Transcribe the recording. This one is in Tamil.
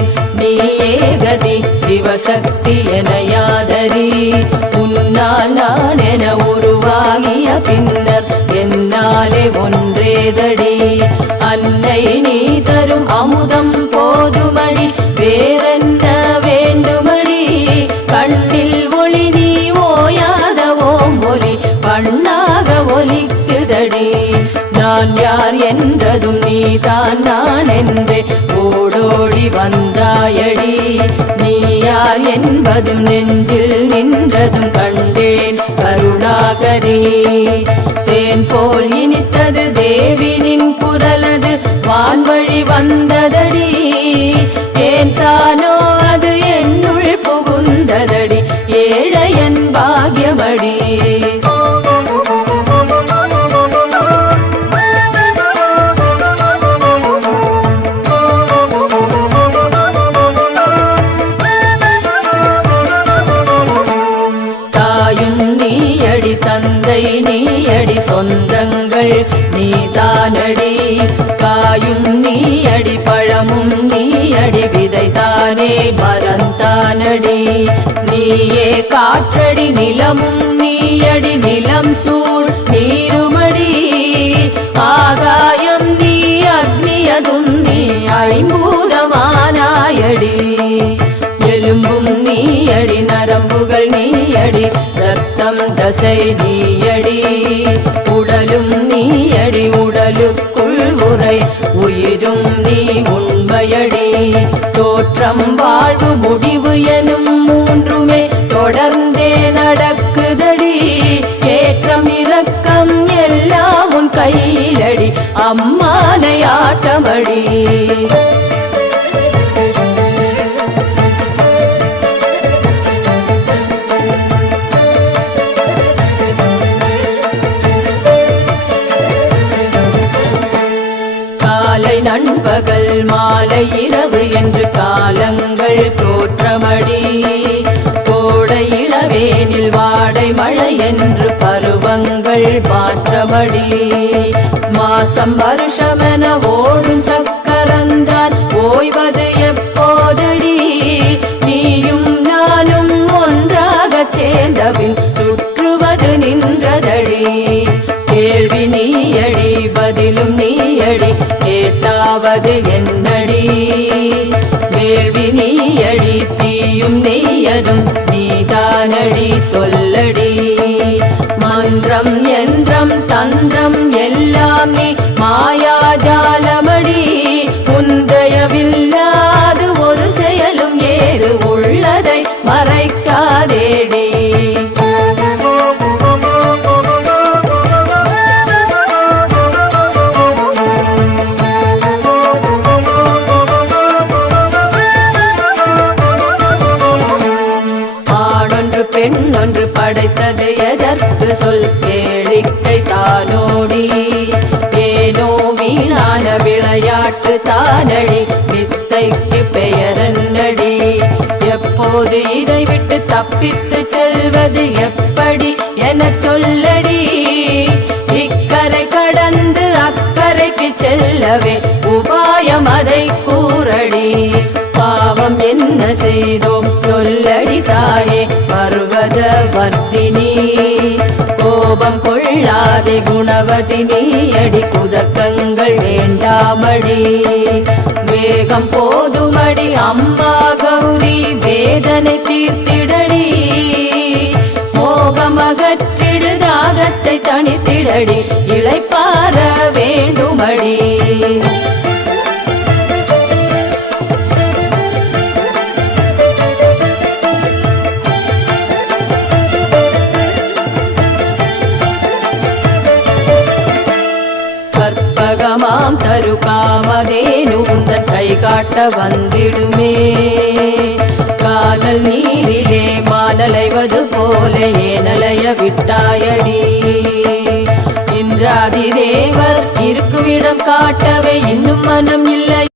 கண்டேன் நீயே கதி சிவசக்தி என யாதரி உன்னால் நான் என உருவாகிய பின்னர் என்னாலே ஒன்றேதடி அன்னை நீ தரும் அமுதம் போதுமடி வேறென்ன வேண்டுமடி கண்ணில் ஒளி நீ ஓயாத ஓம் ஒலி பண்ணாக ஒலிக்குதடி நான் யார் என்றதும் நீதான் நான் என்றே ஓடோடி வந்தாயடி நீ யார் என்பதும் நெஞ்சில் நின்றதும் கண்டேன் கருணாகரி தேன் போல் இனித்தது தேவினின் குரலது வான்வழி வந்ததடி ஏன் தானோ அது என்னுள் புகுந்ததடி ஏழையன் பாக்யமடி தந்தை நீயடி சொந்தங்கள் நீதானடி காயும் நீயடி பழமும் நீயடி விதைதானே மரந்தானடி நீயே காற்றடி நிலமும் நீயடி நிலம் சூழ் நீருமடி ஆகாயம் நீ அக்னியதும் நீ ஐம்பூதமானாயடி எலும்பும் நீயடி நரம்புகள் நீயடி ரத்தம் தசை நீயடி உடலும் நீயடி உடலுக்குள் உரை உயிரும் நீ உண்மையடி தோற்றம் வாழ்வு முடிவு எனும் மூன்றுமே தொடர்ந்தே நடக்குதடி ஏற்றம் இரக்கம் எல்லாம் உன் கையிலடி அம்மானை ஆட்டமடி நண்பகல் மாலை இரவு என்று காலங்கள் தோற்றமடி கோடை இளவேனில் வாடை மழை என்று பருவங்கள் மாற்றமடி மாசம் வருஷமென ஓடும் சக்கரந்தான் ஓய்வது எப்போதடி நீயும் நானும் ஒன்றாக சேர்ந்தபின் சுற்றுவது நின்றதடி கேள்வி நீயடி பதிலும் நீயடி கேட்டாவது என்னடி வேள்வி நீயடி தீயும் நெய்யதும் நீதானடி சொல்லடி மந்திரம் யந்திரம் தந்திரம் எல்லாம் நீ மாயாஜாலமடி முந்தையவில்லாது ஒரு செயலும் ஏது உள்ளதை மறைக்காதேடி பெண்ணொன்று படைத்தது எதற்கு சொல் கேளிக்கை தானோடி ஏனோ வீணான விளையாட்டு தானடி வித்தைக்கு பெயரன்னடி எப்போது இதை விட்டு தப்பித்து செல்வது எப்படி என சொல்லடி இக்கரை கடந்து அக்கரைக்கு செல்லவே உபாயம் அதை கூறடி பாவம் என்ன செய்தோம் சொல்லடி தாயே பர்வத வர்த்தினி கோபம் கொள்ளாதே குணவதி நீயடி குதர்க்கங்கள் வேண்டாமடி வேகம் போதுமடி அம்மா கௌரி வேதனை தீர்த்திடடி மோகமகற்றிடு தாகத்தை தனித்திடடி இளைப்பார வேண்டுமடி கற்பகமாம் தரு காமதேனு உந்தன் கை காட்ட வந்திடுமே கானல் நீரிலே மானலைவது போல ஏனலைய விட்டாயடி இன்றாதி தேவர் இருக்குமிடம் காட்டவே இன்னும் மனம் இல்லை